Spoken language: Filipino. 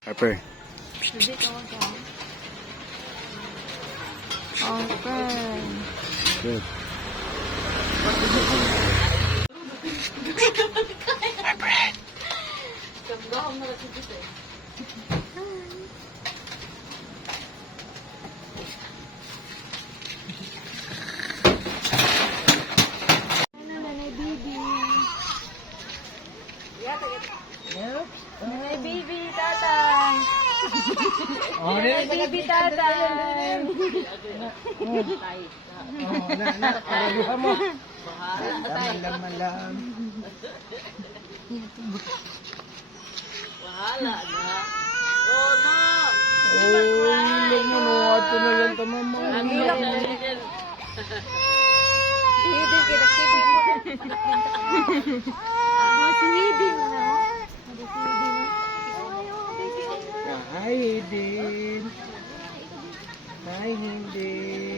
Harper. Hindi ka wag ka. Okay. Good. Harper. Kamgahong na kasi dito eh. Nanay baby. Nanay baby, tatay. Nanay baby, tatay. Araluhan mo. Malam. Bahala na. Oh no. Ilog mo no. Ato na yan tama mo. Ilog na rin. Hindi kita kidig mo. Hindi na. Hi, Hayden. Hi, Hayden.